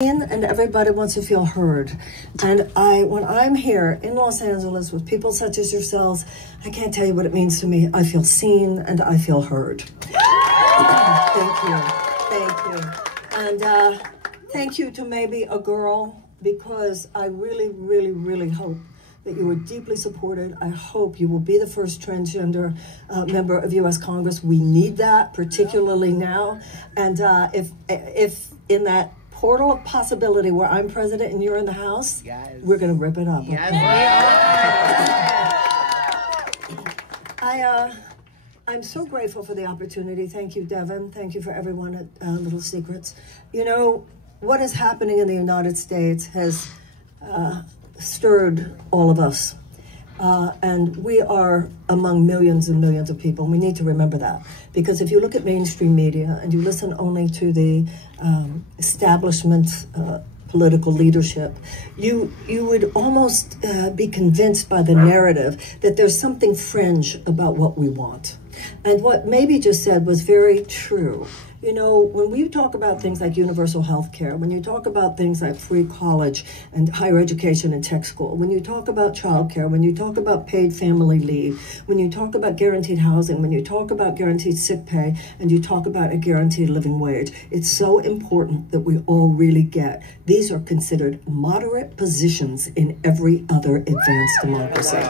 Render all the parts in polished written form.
And everybody wants to feel heard. And when I'm here in Los Angeles with people such as yourselves, I can't tell you what it means to me. I feel seen and I feel heard. Thank you. Thank you. And thank you to maybe a girl, because I really, really, really hope that you were deeply supported. I hope you will be the first transgender member of U.S. Congress. We need that, particularly now. And if in that portal of possibility where I'm president and you're in the House, yes, we're going to rip it up. Yes, okay? I'm so grateful for the opportunity. Thank you, Devin. Thank you for everyone at Little Secrets. You know, what is happening in the United States has stirred all of us. And we are among millions and millions of people. And we need to remember that. Because if you look at mainstream media and you listen only to the establishment political leadership, you would almost be convinced by the narrative that there's something fringe about what we want. And what Maybe just said was very true. You know, when we talk about things like universal health care, when you talk about things like free college and higher education and tech school, when you talk about childcare, when you talk about paid family leave, when you talk about guaranteed housing, when you talk about guaranteed sick pay, and you talk about a guaranteed living wage, it's so important that we all really get. These are considered moderate positions in every other advanced democracy.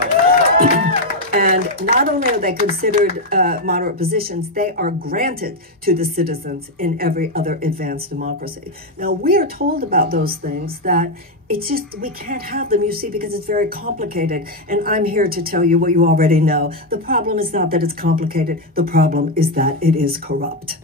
And not only are they considered moderate positions, they are granted to the citizens in every other advanced democracy. Now, we are told about those things that it's just, we can't have them, you see, because it's very complicated. And I'm here to tell you what you already know. The problem is not that it's complicated. The problem is that it is corrupt.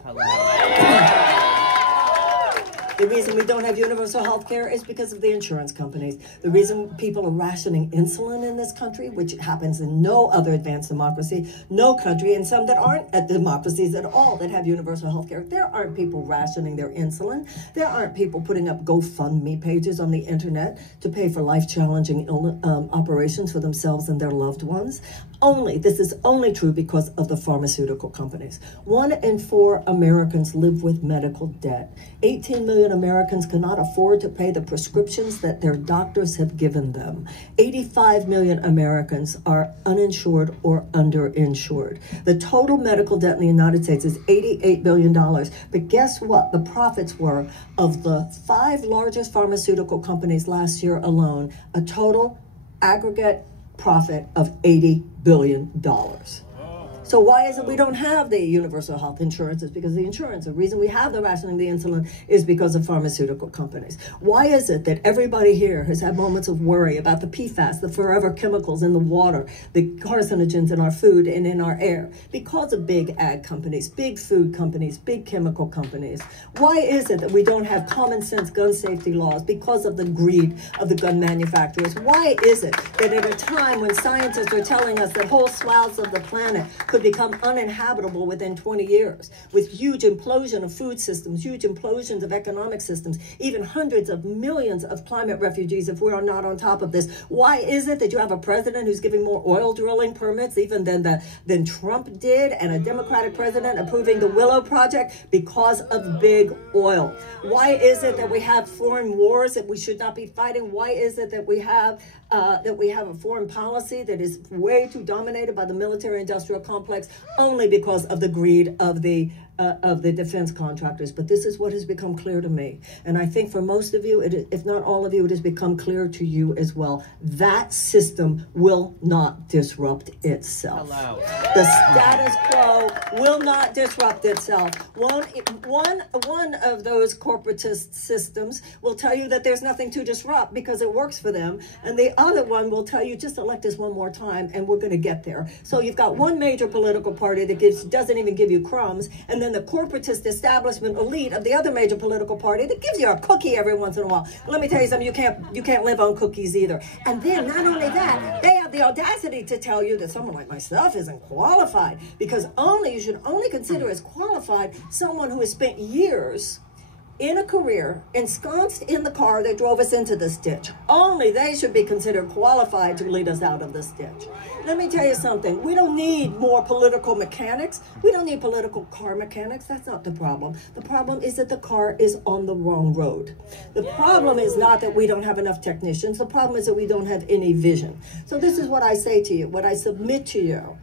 The reason we don't have universal health care is because of the insurance companies. The reason people are rationing insulin in this country, which happens in no other advanced democracy, no country, and some that aren't at democracies at all that have universal health care. There aren't people rationing their insulin. There aren't people putting up GoFundMe pages on the internet to pay for life-challenging operations for themselves and their loved ones. This is only true because of the pharmaceutical companies. 1 in 4 Americans live with medical debt. 18 million Americans cannot afford to pay the prescriptions that their doctors have given them. 85 million Americans are uninsured or underinsured. The total medical debt in the United States is $88 billion. But guess what? The profits were of the 5 largest pharmaceutical companies last year alone, a total aggregate profit of $80 billion. So why is it we don't have the universal health insurance? It's because of the insurance. The reason we have the rationing of the insulin is because of pharmaceutical companies. Why is it that everybody here has had moments of worry about the PFAS, the forever chemicals in the water, the carcinogens in our food and in our air? Because of big ag companies, big food companies, big chemical companies. Why is it that we don't have common sense gun safety laws? Because of the greed of the gun manufacturers. Why is it that at a time when scientists are telling us that whole swaths of the planet could become uninhabitable within 20 years, with huge implosion of food systems, huge implosions of economic systems, even hundreds of millions of climate refugees if we are not on top of this? Why is it that you have a president who's giving more oil drilling permits even than Trump did, and a Democratic president approving the Willow Project? Because of big oil. Why is it that we have foreign wars that we should not be fighting? Why is it that we have a foreign policy that is way too dominated by the military-industrial complex? Only because of the greed of the defense contractors. But this is what has become clear to me. And I think for most of you, if not all of you, it has become clear to you as well. That system will not disrupt itself. Hello. The status quo will not disrupt itself. One of those corporatist systems will tell you that there's nothing to disrupt because it works for them. And the other one will tell you, just elect us one more time and we're going to get there. So you've got one major political party that doesn't even give you crumbs, and then the corporatist establishment elite of the other major political party that gives you a cookie every once in a while. Let me tell you something, you can't live on cookies either. And then not only that, they have the audacity to tell you that someone like myself isn't qualified, because you should only consider as qualified someone who has spent years in a career, ensconced in the car that drove us into this ditch. Only they should be considered qualified to lead us out of this ditch. Let me tell you something. We don't need more political mechanics. We don't need political car mechanics. That's not the problem. The problem is that the car is on the wrong road. The problem is not that we don't have enough technicians. The problem is that we don't have any vision. So this is what I say to you, what I submit to you.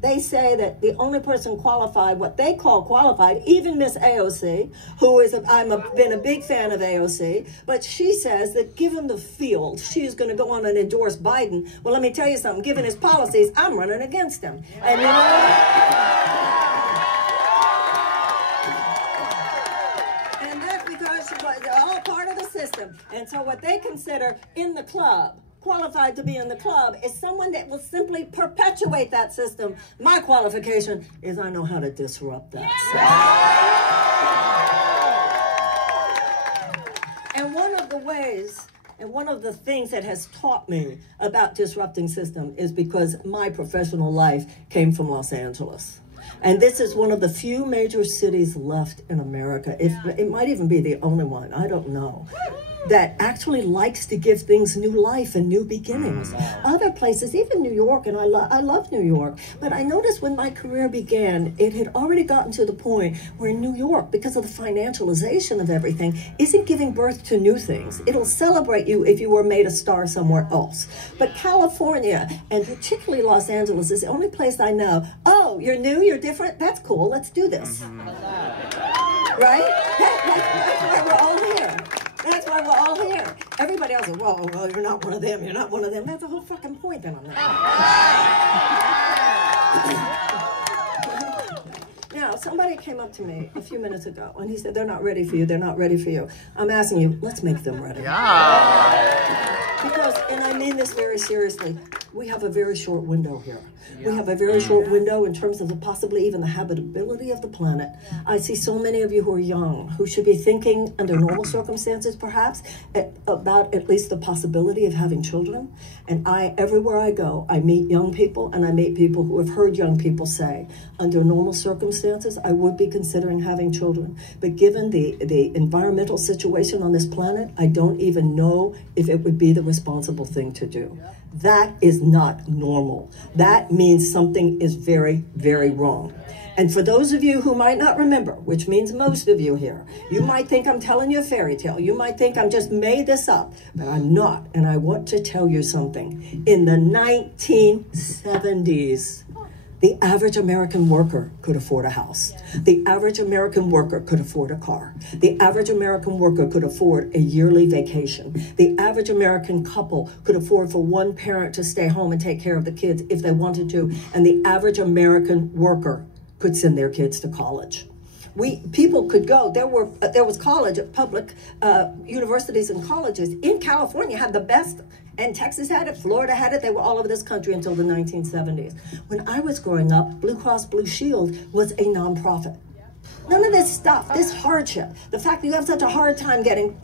They say that the only person qualified, what they call qualified, even Miss AOC, who is, been a big fan of AOC, but she says that given the field, she's going to go on and endorse Biden. Well, let me tell you something. Given his policies, I'm running against him. And you know what? And that's because they're all part of the system. And so what they consider in the club, qualified to be in the club, is someone that will simply perpetuate that system. My qualification is I know how to disrupt that system. And one of the ways, and one of the things that has taught me about disrupting system is because my professional life came from Los Angeles. And this is one of the few major cities left in America. It might even be the only one, I don't know, that actually likes to give things new life and new beginnings. Other places, even New York, and I love New York, but I noticed when my career began, it had already gotten to the point where New York, because of the financialization of everything, isn't giving birth to new things. It'll celebrate you if you were made a star somewhere else. But California, and particularly Los Angeles, is the only place I know, oh, you're new, you're different, that's cool, let's do this. Right? That's why we're all here. That's why we're all here. Everybody else is, well, you're not one of them, you're not one of them. That's the whole fucking point that I'm not. Now, somebody came up to me a few minutes ago, and he said, they're not ready for you, they're not ready for you. I'm asking you, let's make them ready. Yeah. Because, and I mean this very seriously, we have a very short window here. We have a very short window in terms of possibly even the habitability of the planet. I see so many of you who are young, who should be thinking under normal circumstances, perhaps, about at least the possibility of having children. And everywhere I go, I meet young people, and I meet people who have heard young people say, under normal circumstances, I would be considering having children. But given the environmental situation on this planet, I don't even know if it would be the responsible thing to do. That is not normal. That means something is very, very wrong. And for those of you who might not remember, which means most of you here, you might think I'm telling you a fairy tale. You might think I'm just made this up, but I'm not. And I want to tell you something. In the 1970s, the average American worker could afford a house. The average American worker could afford a car. The average American worker could afford a yearly vacation. The average American couple could afford for one parent to stay home and take care of the kids if they wanted to. And the average American worker could send their kids to college. People could go. There was college, public universities and colleges in California had the best, and Texas had it, Florida had it. They were all over this country until the 1970s. When I was growing up, Blue Cross Blue Shield was a nonprofit. None of this stuff, this hardship, the fact that you have such a hard time getting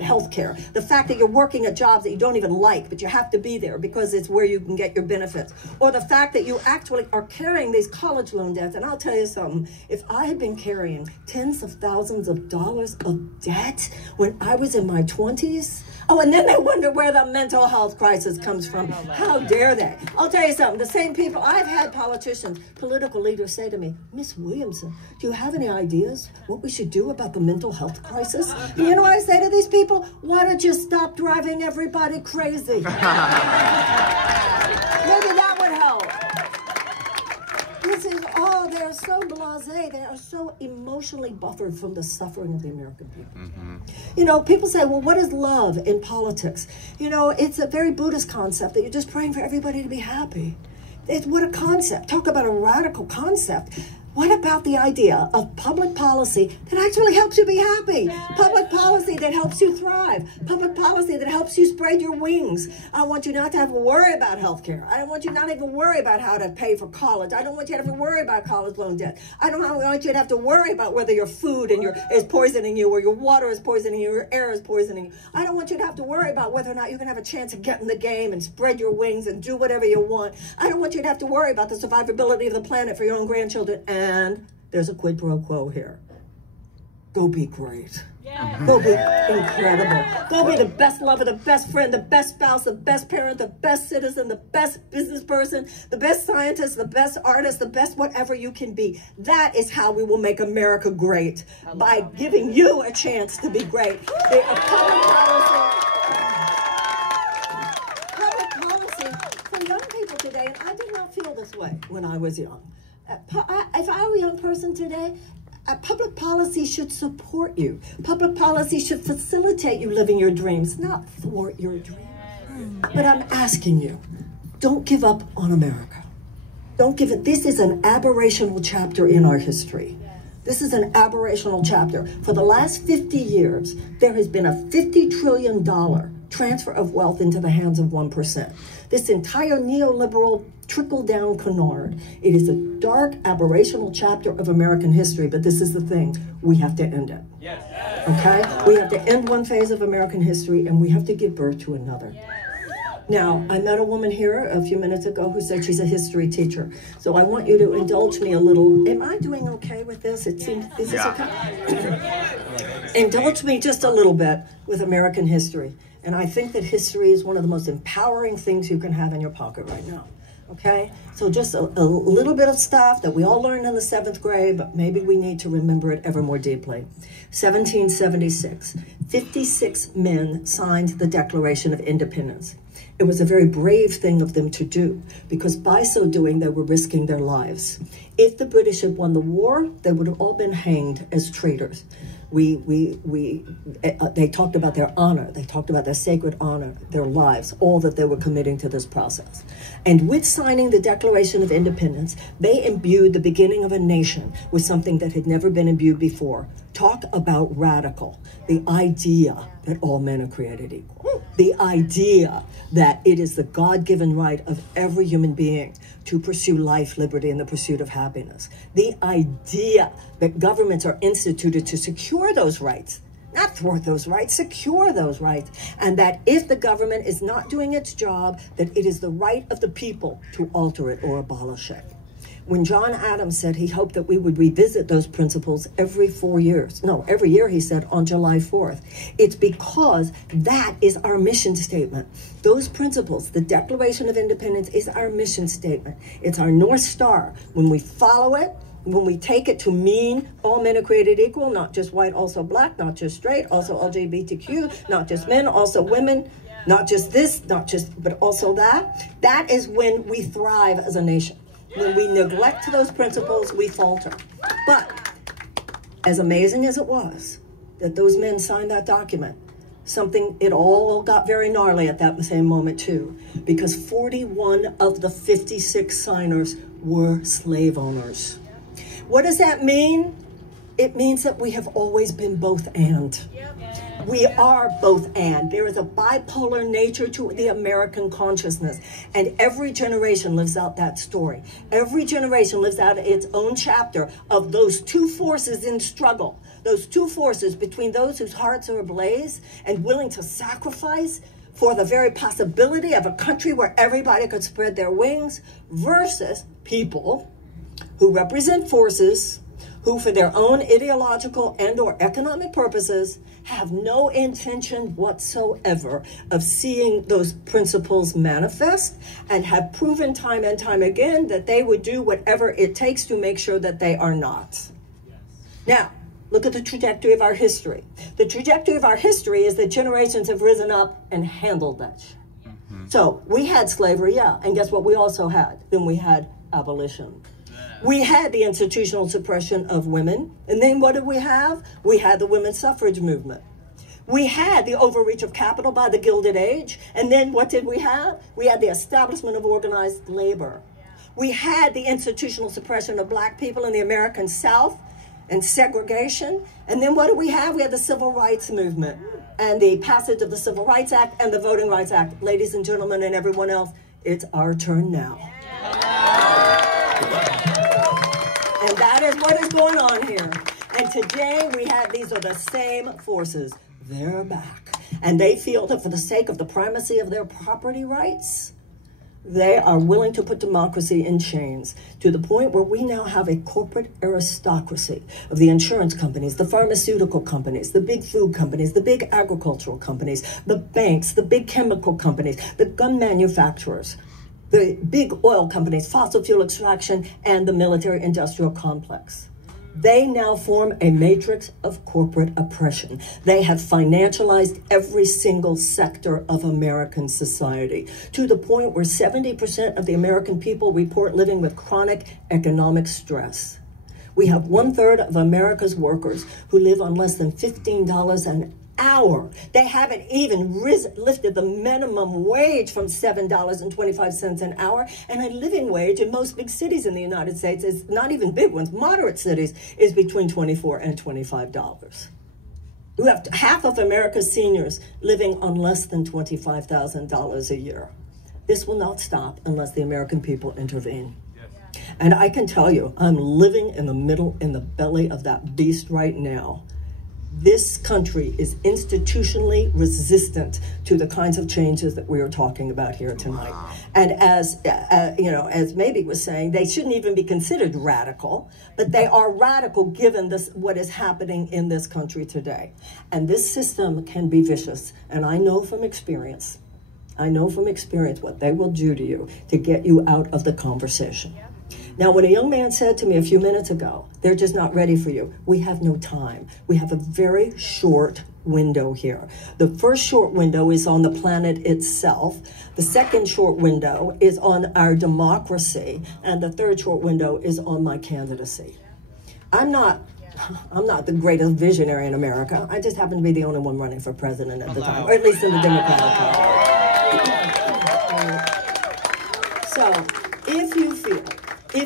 health care, the fact that you're working at jobs that you don't even like, but you have to be there because it's where you can get your benefits, or the fact that you actually are carrying these college loan debts. And I'll tell you something, if I had been carrying tens of thousands of dollars of debt when I was in my 20s, oh, and then they wonder where the mental health crisis comes from. How dare they? I'll tell you something. The same people, I've had politicians, political leaders say to me, Miss Williamson, do you have any ideas what we should do about the mental health crisis? You know what I say to these people? Why don't you stop driving everybody crazy? Maybe that would help. This is, oh, they're so blasé. They are so emotionally buffered from the suffering of the American people. You know, people say, well, what is love in politics? You know, it's a very Buddhist concept that you're just praying for everybody to be happy. What a concept. Talk about a radical concept. What about the idea of public policy that actually helps you be happy? Public policy that helps you thrive. Public policy that helps you spread your wings. I want you not to have to worry about health care. I don't want you not to even worry about how to pay for college. I don't want you to have to worry about college loan debt. I don't want you to have to worry about whether your food is poisoning you, or your water is poisoning you, or your air is poisoning you. I don't want you to have to worry about whether or not you can have a chance of getting the game and spread your wings and do whatever you want. I don't want you to have to worry about the survivability of the planet for your own grandchildren. And there's a quid pro quo here. go be great. Go be incredible. Go be the best lover, the best friend, the best spouse, the best parent, the best citizen, the best business person, the best scientist, the best artist, the best whatever you can be. That is how we will make America great, by giving you a chance to be great. Public policy for young people today, and I did not feel this way when I was young. If I were a young person today, public policy should support you. Public policy should facilitate you living your dreams, not thwart your dreams. But I'm asking you, don't give up on America. Don't give it. This is an aberrational chapter in our history. This is an aberrational chapter. For the last 50 years, there has been a $50 trillion transfer of wealth into the hands of 1%. This entire neoliberal trickle-down canard. It is a dark, aberrational chapter of American history, but this is the thing. We have to end it. Yes. Okay? We have to end one phase of American history, and we have to give birth to another. Now, I met a woman here a few minutes ago who said she's a history teacher. So I want you to indulge me a little. Am I doing okay with this? It seems, is this okay? Indulge me just a little bit with American history. And I think that history is one of the most empowering things you can have in your pocket right now. Okay? So just a little bit of stuff that we all learned in the 7th grade, but maybe we need to remember it ever more deeply. 1776, 56 men signed the Declaration of Independence. It was a very brave thing of them to do, because by so doing, they were risking their lives. If the British had won the war, they would have all been hanged as traitors. They talked about their honor. They talked about their sacred honor, their lives, all that they were committing to this process. And with signing the Declaration of Independence, they imbued the beginning of a nation with something that had never been imbued before. Talk about radical. The idea that all men are created equal. The idea that it is the God-given right of every human being to pursue life, liberty, and the pursuit of happiness. The idea that governments are instituted to secure those rights, not thwart those rights, secure those rights. And that if the government is not doing its job, that it is the right of the people to alter it or abolish it. When John Adams said he hoped that we would revisit those principles every 4 years, no, every year, he said, on July 4th, it's because that is our mission statement. Those principles, the Declaration of Independence, is our mission statement. It's our North Star. When we follow it, when we take it to mean all men are created equal, not just white, also black, not just straight, also LGBTQ, not just men, also women, not just this, not just, but also that, that is when we thrive as a nation. When we neglect those principles, we falter. But as amazing as it was that those men signed that document, it all got very gnarly at that same moment too, because 41 of the 56 signers were slave owners. What does that mean? It means that we have always been both and. We are both and. There is a bipolar nature to the American consciousness, and every generation lives out that story. Every generation lives out its own chapter of those two forces in struggle, those two forces between those whose hearts are ablaze and willing to sacrifice for the very possibility of a country where everybody could spread their wings, versus people who represent forces who, for their own ideological and or economic purposes, have no intention whatsoever of seeing those principles manifest, and have proven time and time again that they would do whatever it takes to make sure that they are not. Yes. Now, look at the trajectory of our history. The trajectory of our history is that generations have risen up and handled that shit. Mm-hmm. So we had slavery, yeah, and guess what we also had? Then we had abolition. We had the institutional suppression of women, and then what did we have? We had the women's suffrage movement. We had the overreach of capital by the Gilded Age, and then what did we have? We had the establishment of organized labor. We had the institutional suppression of black people in the American South and segregation, and then what do we have? We had the Civil Rights Movement and the passage of the Civil Rights Act and the Voting Rights Act. Ladies and gentlemen and everyone else, it's our turn now. And that is what is going on here. And today these are the same forces. They're back. And they feel that for the sake of the primacy of their property rights, They are willing to put democracy in chains to the point where we now have a corporate aristocracy of the insurance companies, the pharmaceutical companies, the big food companies, the big agricultural companies, the banks, the big chemical companies, the gun manufacturers, the big oil companies, fossil fuel extraction, and the military-industrial complex. They now form a matrix of corporate oppression. They have financialized every single sector of American society to the point where 70% of the American people report living with chronic economic stress. We have 1/3 of America's workers who live on less than $15 an hour. They haven't even lifted the minimum wage from $7.25 an hour, and a living wage in most big cities in the United States is not even big ones, moderate cities, is between $24 and $25. We have half of America's seniors living on less than $25,000 a year. This will not stop unless the American people intervene. And I can tell you, I'm living in the belly of that beast right now. This country is institutionally resistant to the kinds of changes that we are talking about here tonight. And as as Maybe was saying, they shouldn't even be considered radical, but they are radical given what is happening in this country today. And this system can be vicious. And I know from experience what they will do to you to get you out of the conversation. Now, when a young man said to me a few minutes ago, they're just not ready for you, we have no time. We have a very short window here. The first short window is on the planet itself. The second short window is on our democracy. And the third short window is on my candidacy. I'm not the greatest visionary in America. I just happen to be the only one running for president at the time, or at least in the Democratic Party. So, if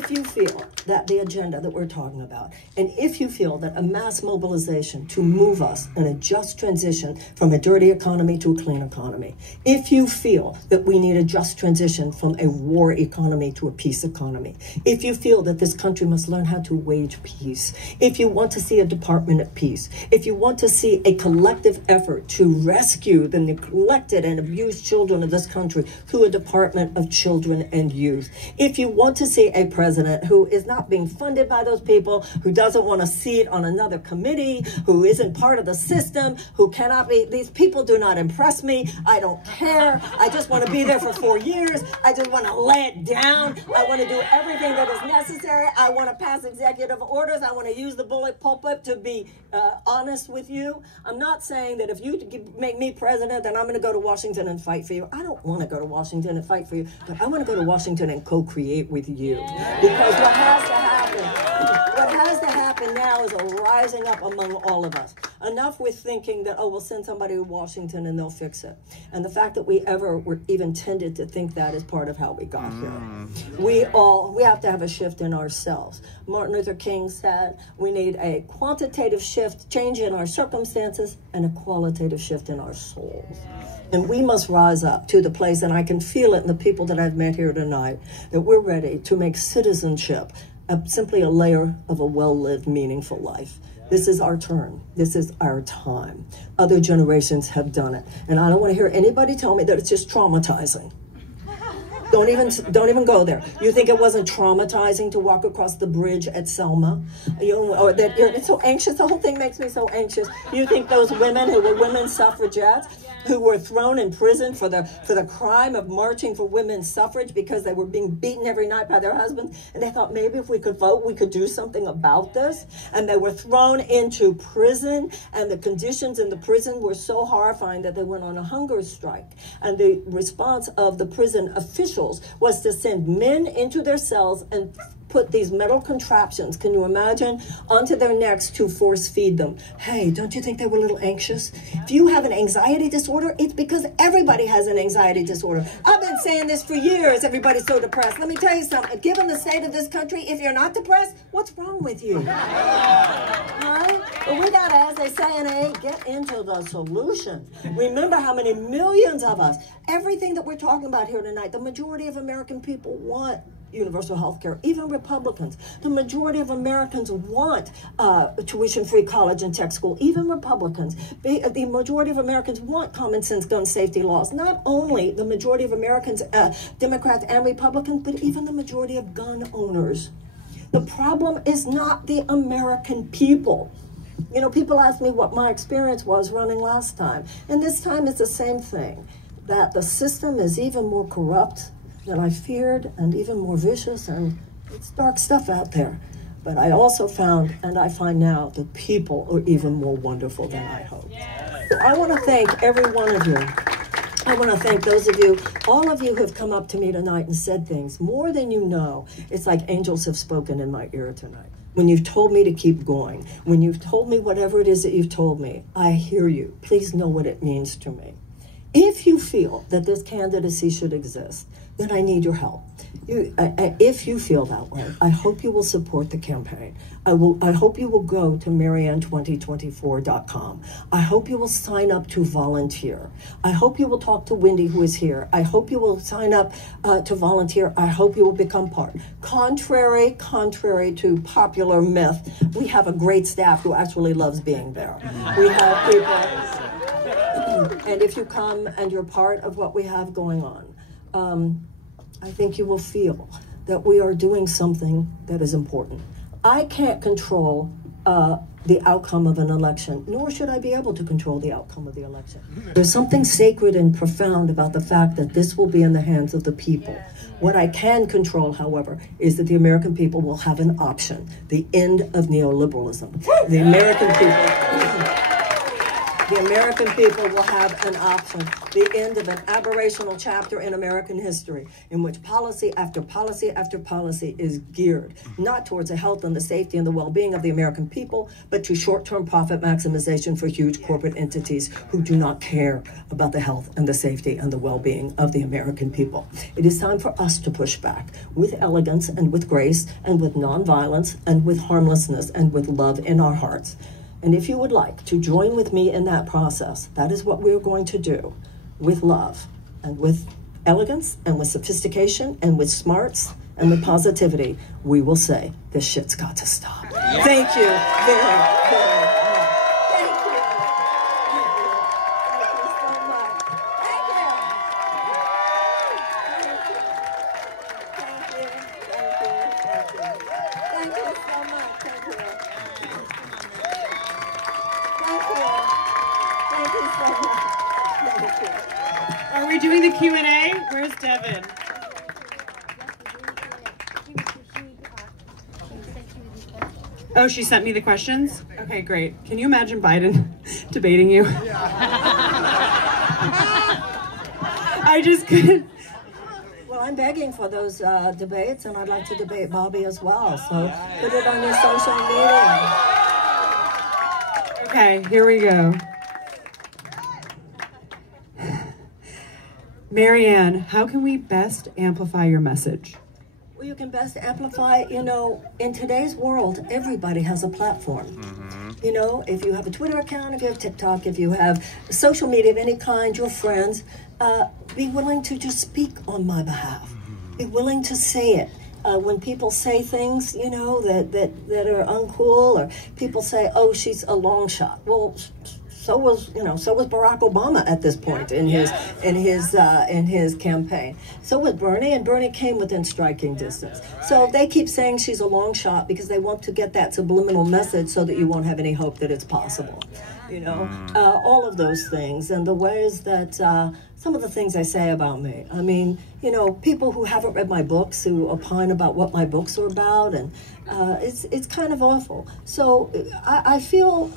you feel that the agenda that we're talking about, and if you feel that a mass mobilization to move us in a just transition from a dirty economy to a clean economy, if you feel that we need a just transition from a war economy to a peace economy, if you feel that this country must learn how to wage peace, if you want to see a Department of Peace, if you want to see a collective effort to rescue the neglected and abused children of this country through a Department of Children and Youth, if you want to see a president who is not being funded by those people, who doesn't want to see it on another committee, who isn't part of the system, who cannot be, these people do not impress me. I don't care. I just want to be there for 4 years. I just want to lay it down. I want to do everything that is necessary. I want to pass executive orders. I want to use the bullet pulpit to be honest with you. I'm not saying that if you make me president, then I'm going to go to Washington and fight for you. I don't want to go to Washington and fight for you, but I want to go to Washington and co-create with you. Because what has to happen now is a rising up among all of us. Enough with thinking that, oh, we'll send somebody to Washington and they'll fix it. And the fact that we ever were even tended to think that is part of how we got here. We have to have a shift in ourselves. Martin Luther King said we need a quantitative shift, change in our circumstances, and a qualitative shift in our souls. And we must rise up to the place, and I can feel it in the people that I've met here tonight, that we're ready to make citizenship simply a layer of a well-lived, meaningful life. This is our turn. This is our time. Other generations have done it. And I don't want to hear anybody tell me that it's just traumatizing. Don't even go there. You think it wasn't traumatizing to walk across the bridge at Selma? Or that you're so anxious. The whole thing makes me so anxious. You think those women who were women's suffragettes, who were thrown in prison for the crime of marching for women's suffrage because they were being beaten every night by their husbands, and they thought maybe if we could vote, we could do something about this, and they were thrown into prison, and the conditions in the prison were so horrifying that they went on a hunger strike, and the response of the prison officials was to send men into their cells and put these metal contraptions, can you imagine, onto their necks to force feed them. Hey, don't you think they were a little anxious? If you have an anxiety disorder, it's because everybody has an anxiety disorder. I've been saying this for years, everybody's so depressed. Let me tell you something, given the state of this country, if you're not depressed, what's wrong with you? Right? But we gotta, as they say in AA, get into the solution. Remember how many millions of us, everything that we're talking about here tonight, the majority of American people want universal health care, even Republicans. The majority of Americans want tuition-free college and tech school, even Republicans. The majority of Americans want common sense gun safety laws. Not only the majority of Americans, Democrats and Republicans, but even the majority of gun owners. The problem is not the American people. You know, people ask me what my experience was running last time. And this time it's the same thing, that the system is even more corrupt than I feared and even more vicious, and it's dark stuff out there. But I also found, and I find now, that people are even more wonderful than I hoped. So I want to thank every one of you. I want to thank those of you, all of you who have come up to me tonight and said things more than you know. It's like angels have spoken in my ear tonight. When you've told me to keep going, when you've told me whatever it is that you've told me, I hear you. Please know what it means to me. If you feel that this candidacy should exist, then I need your help. If you feel that way, I hope you will support the campaign. I hope you will go to Marianne2024.com. I hope you will sign up to volunteer. I hope you will talk to Wendy, who is here. I hope you will sign up to volunteer. I hope you will become part. Contrary to popular myth, we have a great staff who actually loves being there. We have people, and if you come and you're part of what we have going on, I think you will feel that we are doing something that is important. I can't control the outcome of an election, nor should I be able to control the outcome of the election. There's something sacred and profound about the fact that this will be in the hands of the people. What I can control, however, is that the American people will have an option, the end of neoliberalism. The American people will have an option, the end of an aberrational chapter in American history, in which policy after policy after policy is geared not towards the health and the safety and the well-being of the American people, but to short-term profit maximization for huge corporate entities who do not care about the health and the safety and the well-being of the American people. It is time for us to push back with elegance and with grace and with nonviolence and with harmlessness and with love in our hearts. And if you would like to join with me in that process, that is what we're going to do, with love and with elegance and with sophistication and with smarts and with positivity. We will say, this shit's got to stop. Yeah. Thank you very, very much. Thank you. Thank you so much. Thank you. Thank you. Thank you so much. Thank you. Thank you so much. Thank you. Are we doing the Q&A? Where's Devin? Oh, she sent me the questions? Okay, great. Can you imagine Biden debating you? I just couldn't. Well, I'm begging for those debates, and I'd like to debate Bobby as well. So put it on your social media. Okay, here we go. Marianne, how can we best amplify your message? Well, you can best amplify, you know, in today's world, everybody has a platform. You know, if you have a Twitter account, if you have TikTok, if you have social media of any kind, your friends, be willing to just speak on my behalf. Be willing to say it. When people say things, you know, that are uncool, or people say, "Oh, she's a long shot." Well, so was Barack Obama at this point in his campaign. So was Bernie, and Bernie came within striking distance. So they keep saying she's a long shot because they want to get that subliminal message so that you won't have any hope that it's possible. You know, all of those things, and the ways that some of the things they say about me. I mean, you know, people who haven't read my books, who opine about what my books are about, and it's kind of awful. So I feel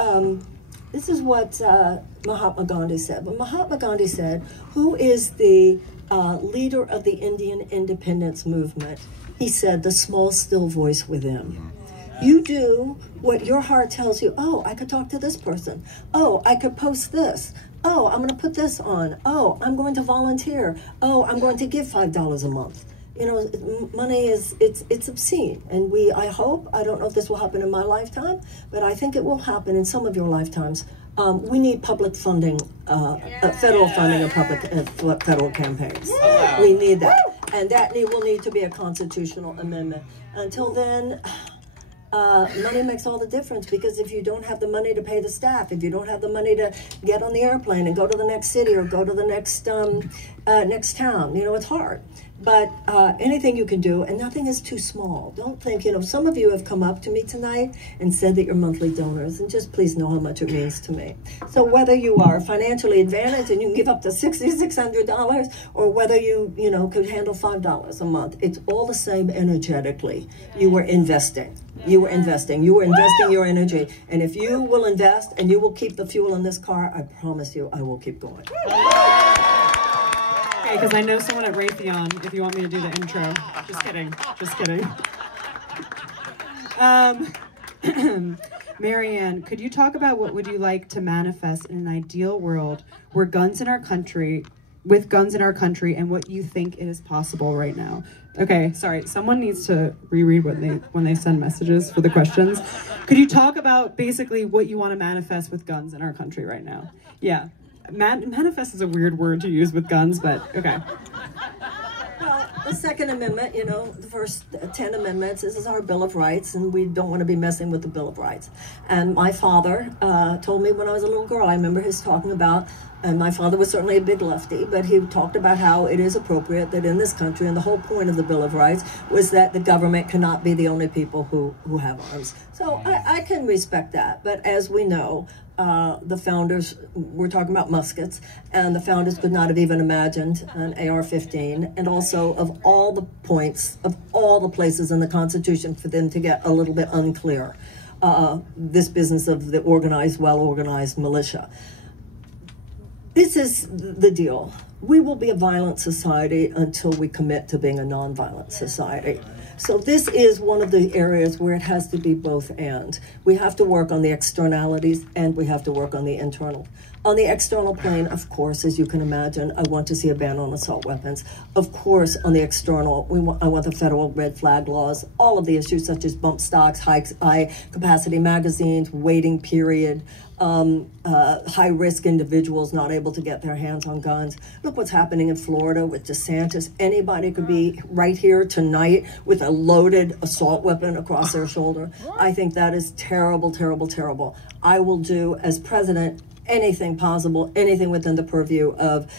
this is what Mahatma Gandhi said. When Mahatma Gandhi said, "Who is the leader of the Indian independence movement?" He said, "The small, still voice within." You do what your heart tells you. Oh, I could talk to this person. Oh, I could post this. Oh, I'm going to put this on. Oh, I'm going to volunteer. Oh, I'm going to give $5 a month. You know, money is, it's obscene. And I hope, I don't know if this will happen in my lifetime, but I think it will happen in some of your lifetimes. We need public funding, federal funding of public federal campaigns. We need that. And that will need to be a constitutional amendment. Until then, money makes all the difference, because if you don't have the money to pay the staff, if you don't have the money to get on the airplane and go to the next city or go to the next next town, it's hard. But anything you can do, and nothing is too small. Don't think, some of you have come up to me tonight and said that you're monthly donors, and just please know how much it means to me. So whether you are financially advantaged and you can give up to $6,600, or whether you could handle $5 a month, it's all the same energetically. You were investing. You were investing. You were investing your energy. And if you will invest and you will keep the fuel in this car, I promise you I will keep going. Okay, because I know someone at Raytheon, if you want me to do the intro. Just kidding. Just kidding. Marianne, could you talk about what would you like to manifest in an ideal world with guns in our country, and what you think it is possible right now? Okay, sorry, someone needs to reread when they send messages for the questions. Could you talk about basically what you want to manifest with guns in our country right now? Yeah, manifest is a weird word to use with guns, but okay. Well, the Second Amendment, the first 10 amendments, this is our Bill of Rights, and we don't want to be messing with the Bill of Rights. And my father told me when I was a little girl, I remember his talking about, and my father was certainly a big lefty, but he talked about how it is appropriate that in this country, and the whole point of the Bill of Rights was that the government cannot be the only people who have arms. So I can respect that, but as we know, the founders, we're talking about muskets, and the founders could not have even imagined an AR-15, and also of all the points, of all the places in the Constitution for them to get a little bit unclear, this business of the organized, well-organized militia. This is the deal. We will be a violent society until we commit to being a nonviolent society. So this is one of the areas where it has to be both and. We have to work on the externalities and we have to work on the internal. On the external plane, of course, as you can imagine, I want to see a ban on assault weapons. Of course, on the external, I want the federal red flag laws, all of the issues such as bump stocks, high capacity magazines, waiting period, high-risk individuals not able to get their hands on guns. Look what's happening in Florida with DeSantis. Anybody could be right here tonight with a loaded assault weapon across their shoulder. I think that is terrible, terrible, terrible. I will do, as president, anything possible, anything within the purview of